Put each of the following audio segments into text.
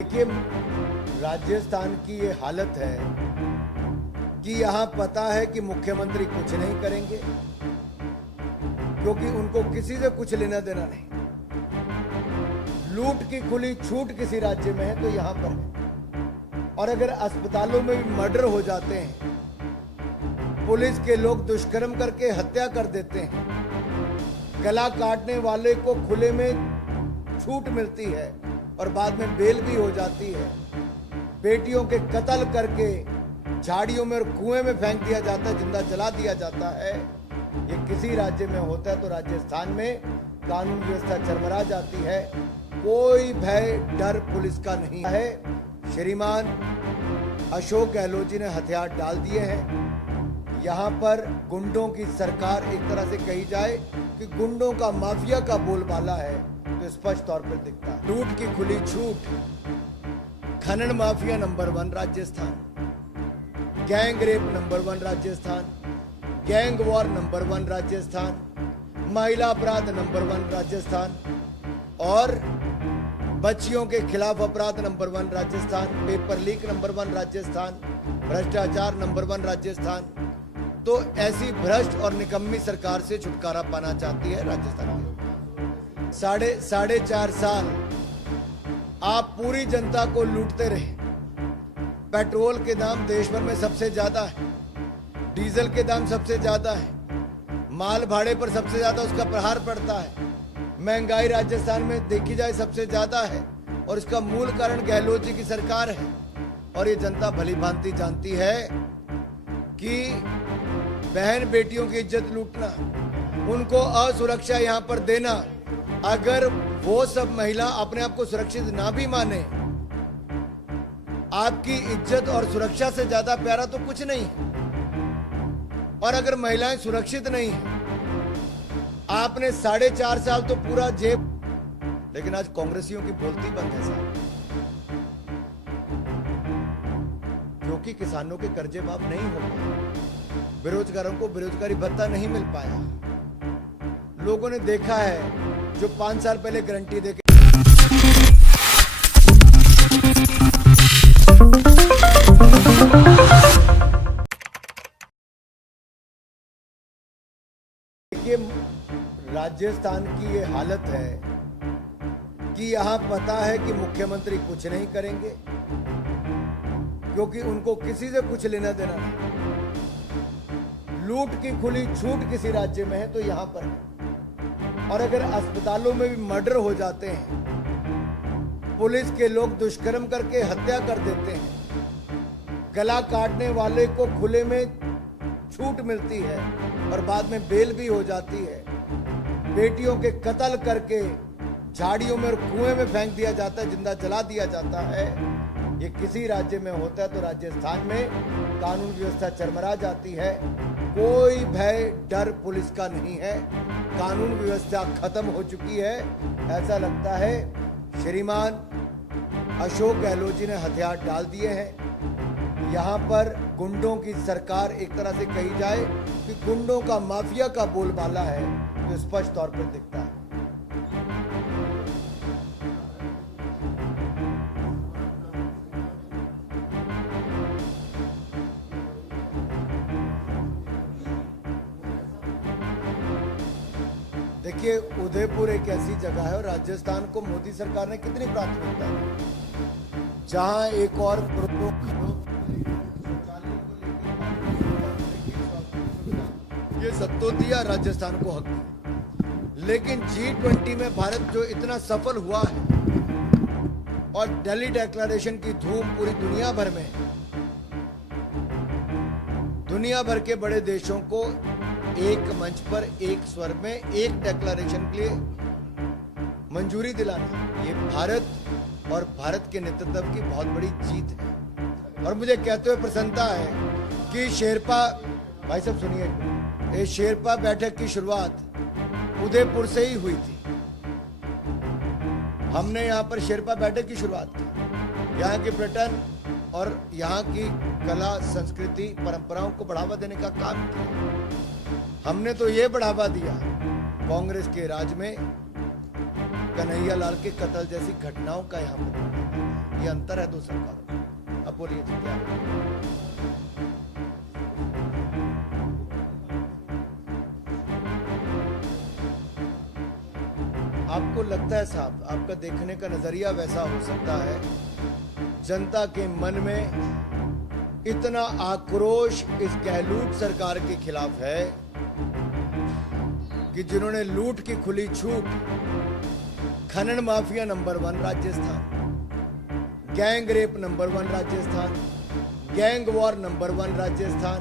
देखिए, राजस्थान की ये हालत है कि यहाँ पता है कि मुख्यमंत्री कुछ नहीं करेंगे क्योंकि उनको किसी से कुछ लेना देना नहीं। लूट की खुली छूट किसी राज्य में है तो यहाँ पर है। और अगर अस्पतालों में भी मर्डर हो जाते हैं, पुलिस के लोग दुष्कर्म करके हत्या कर देते हैं, गला काटने वाले को खुले में छूट मिलती है और बाद में बेल भी हो जाती है, बेटियों के कत्ल करके झाड़ियों में और कुएं में फेंक दिया जाता है, जिंदा जला दिया जाता है, ये किसी राज्य में होता है तो राजस्थान में कानून व्यवस्था चरमरा जाती है। कोई भय डर पुलिस का नहीं है। श्रीमान अशोक गहलोत जी ने हथियार डाल दिए हैं। यहाँ पर गुंडों की सरकार एक तरह से कही जाए कि गुंडों का माफिया का बोलबाला है तो स्पष्ट तौर पर दिखता है। लूट की खुली छूट, खनन mafia number 1 Rajasthan, gang rape number 1 Rajasthan, gang war number 1 Rajasthan, महिला अपराध नंबर 1 राजस्थान और बच्चियों के खिलाफ अपराध number 1 Rajasthan, paper leak number 1 Rajasthan, भ्रष्टाचार नंबर 1 राजस्थान। तो ऐसी भ्रष्ट और निकम्मी सरकार से छुटकारा पाना चाहती है राजस्थान की। साढ़े 4 साल आप पूरी जनता को लूटते रहे। पेट्रोल के दाम देश भर में सबसे ज्यादा है, डीजल के दाम सबसे ज्यादा है, माल भाड़े पर सबसे ज्यादा उसका प्रहार पड़ता है, महंगाई राजस्थान में देखी जाए सबसे ज्यादा है और इसका मूल कारण गहलोत जी की सरकार है। और ये जनता भली भांति जानती है कि बहन बेटियों की इज्जत लूटना, उनको असुरक्षा यहाँ पर देना, अगर वो सब महिला अपने आप को सुरक्षित ना भी माने, आपकी इज्जत और सुरक्षा से ज्यादा प्यारा तो कुछ नहीं। और अगर महिलाएं सुरक्षित नहीं, आपने 4.5 साल तो पूरा जेब, लेकिन आज कांग्रेसियों की बोलती बंद है साहब, क्योंकि किसानों के कर्जे माफ नहीं हो पाए, बेरोजगारों को बेरोजगारी भत्ता नहीं मिल पाया। लोगों ने देखा है जो 5 साल पहले गारंटी देके राजस्थान की ये हालत है कि यहाँ पता है कि मुख्यमंत्री कुछ नहीं करेंगे क्योंकि उनको किसी से कुछ लेना देना नहीं। लूट की खुली छूट किसी राज्य में है तो यहाँ पर है। और अगर अस्पतालों में भी मर्डर हो जाते हैं, पुलिस के लोग दुष्कर्म करके हत्या कर देते हैं, गला काटने वाले को खुले में छूट मिलती है और बाद में बेल भी हो जाती है, बेटियों के कत्ल करके झाड़ियों में और कुएं में फेंक दिया जाता है, जिंदा जला दिया जाता है, ये किसी राज्य में होता है तो राजस्थान में कानून व्यवस्था चरमरा जाती है। कोई भय डर पुलिस का नहीं है। कानून व्यवस्था खत्म हो चुकी है। ऐसा लगता है श्रीमान अशोक गहलोत जी ने हथियार डाल दिए हैं। यहाँ पर गुंडों की सरकार एक तरह से कही जाए कि गुंडों का माफिया का बोलबाला है तो स्पष्ट तौर पर दिखता है। देखिए, उदयपुर एक ऐसी जगह है और राजस्थान को मोदी सरकार ने कितनी प्राथमिकता दी, जहां एक और ये सब तो दिया राजस्थान को हक, लेकिन G20 में भारत जो इतना सफल हुआ है और दिल्ली डिक्लेरेशन की धूम पूरी दुनिया भर में, दुनिया भर के बड़े देशों को एक मंच पर एक स्वर में एक डिक्लेरेशन के लिए मंजूरी दिलाना, ये भारत और भारत के नेतृत्व की बहुत बड़ी जीत है। और मुझे कहते हुए प्रसन्नता है कि शेरपा भाई साहब सुनिए, ये शेरपा बैठक की शुरुआत उदयपुर से ही हुई थी। हमने यहाँ पर शेरपा बैठक की शुरुआत की, यहाँ के पर्यटन और यहाँ की कला संस्कृति परंपराओं को बढ़ावा देने का काम किया। हमने तो ये बढ़ावा दिया कांग्रेस के राज में कन्हैया लाल के कत्ल जैसी घटनाओं का यहाँ पर ये अंतर है दो सरकारों में। अब बोलिए जी क्या है? आपको लगता है साहब, आपका देखने का नजरिया वैसा हो सकता है, जनता के मन में इतना आक्रोश इस गहलोत सरकार के खिलाफ है कि जिन्होंने लूट की खुली छूट, खनन mafia number 1 Rajasthan, gang rape number 1 Rajasthan, gang war number 1 Rajasthan,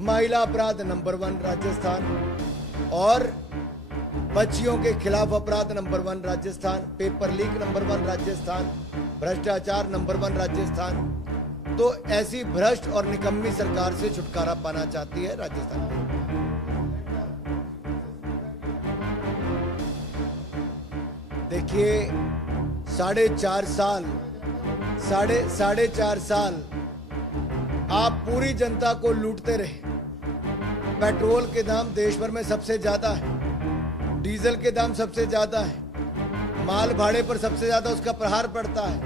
महिला अपराध नंबर 1 राजस्थान और बच्चियों के खिलाफ अपराध number 1 Rajasthan, paper leak number 1 Rajasthan, भ्रष्टाचार नंबर 1 राजस्थान। तो ऐसी भ्रष्ट और निकम्मी सरकार से छुटकारा पाना चाहती है राजस्थान। देखिए, साढ़े चार साल आप पूरी जनता को लूटते रहे। पेट्रोल के दाम देश भर में सबसे ज्यादा है, डीजल के दाम सबसे ज्यादा है, माल भाड़े पर सबसे ज्यादा उसका प्रहार पड़ता है,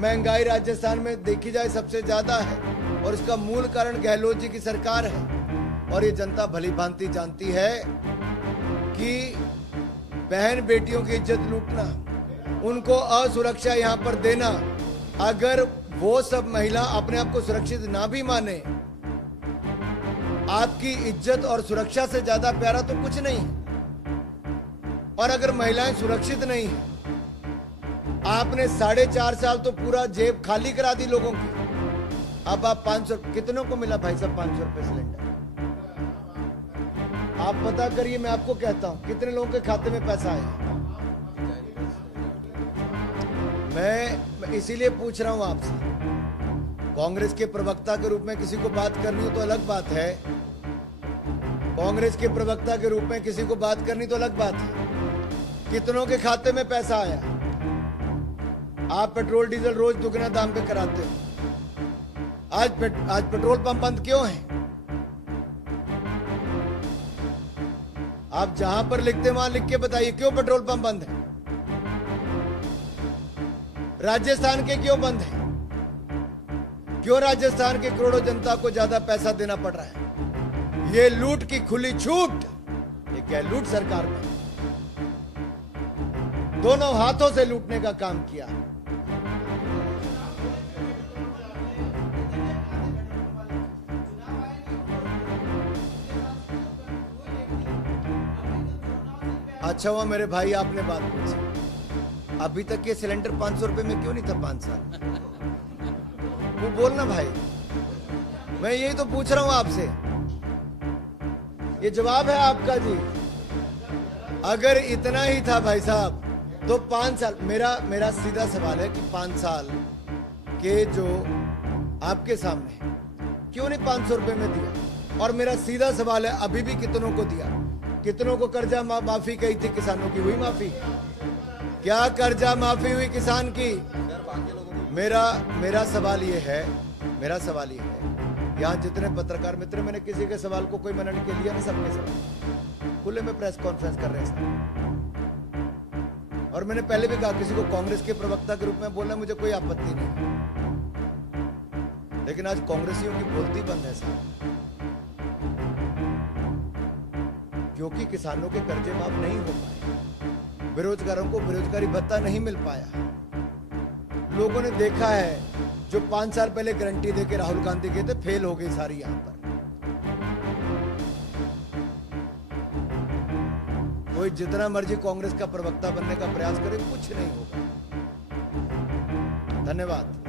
महंगाई राजस्थान में देखी जाए सबसे ज्यादा है और इसका मूल कारण गहलोत जी की सरकार है। और ये जनता भली भांति जानती है कि बहन बेटियों की इज्जत लूटना, उनको असुरक्षा यहाँ पर देना, अगर वो सब महिला अपने आप को सुरक्षित ना भी माने, आपकी इज्जत और सुरक्षा से ज्यादा प्यारा तो कुछ नहीं है। और अगर महिलाएं सुरक्षित नहीं है, आपने 4.5 साल तो पूरा जेब खाली करा दी लोगों की। अब आप 500, कितनों को मिला भाई साहब 500 रुपए सिलेंडर? आप पता करिए, मैं आपको कहता हूं कितने लोगों के खाते में पैसा है। मैं इसीलिए पूछ रहा हूं आपसे, कांग्रेस के प्रवक्ता के रूप में किसी को बात करनी हो तो अलग बात है, कांग्रेस के प्रवक्ता के रूप में किसी को बात करनी तो अलग बात है। कितनों के खाते में पैसा आया? आप पेट्रोल डीजल रोज दुगना दाम पे कराते हो। आज पेट्रोल पंप बंद क्यों है? आप जहां पर लिखते वहां लिख के बताइए क्यों पेट्रोल पंप बंद है? राजस्थान के क्यों बंद है? क्यों राजस्थान के करोड़ों जनता को ज्यादा पैसा देना पड़ रहा है? ये लूट की खुली छूट, ये गहलोत सरकार ने दोनों हाथों से लूटने का काम किया। अच्छा हुआ मेरे भाई आपने बात पूछी। अभी तक ये सिलेंडर 500 रुपए में क्यों नहीं था 5 साल? वो बोलना भाई, मैं यही तो पूछ रहा हूं आपसे, ये जवाब है आपका जी। अगर इतना ही था भाई साहब तो 5 साल, मेरा सीधा सवाल है कि 5 साल के जो आपके सामने क्यों नहीं 500 रुपए में दिया? और मेरा सीधा सवाल है, अभी भी कितनों को दिया? कितनों को कर्जा माफी कही थी किसानों की, हुई माफी? क्या कर्जा माफी हुई किसान की? मेरा सवाल ये है, यहाँ जितने पत्रकार मित्र, मैंने किसी के सवाल को कोई मनन के लिया नहीं, सबके सवाल खुले में प्रेस कॉन्फ्रेंस कर रहे हैं। और मैंने पहले भी कहा, किसी को कांग्रेस के प्रवक्ता के रूप में बोलना मुझे कोई आपत्ति नहीं, लेकिन आज कांग्रेसियों की बोलती बंद है साहब, क्योंकि किसानों के कर्जे माफ नहीं हो पाए, बेरोजगारों को बेरोजगारी भत्ता नहीं मिल पाया। लोगों ने देखा है, जो 5 साल पहले गारंटी देके राहुल गांधी गए थे, फेल हो गई सारी। यहां पर कोई जितना मर्जी कांग्रेस का प्रवक्ता बनने का प्रयास करे, कुछ नहीं होगा। धन्यवाद।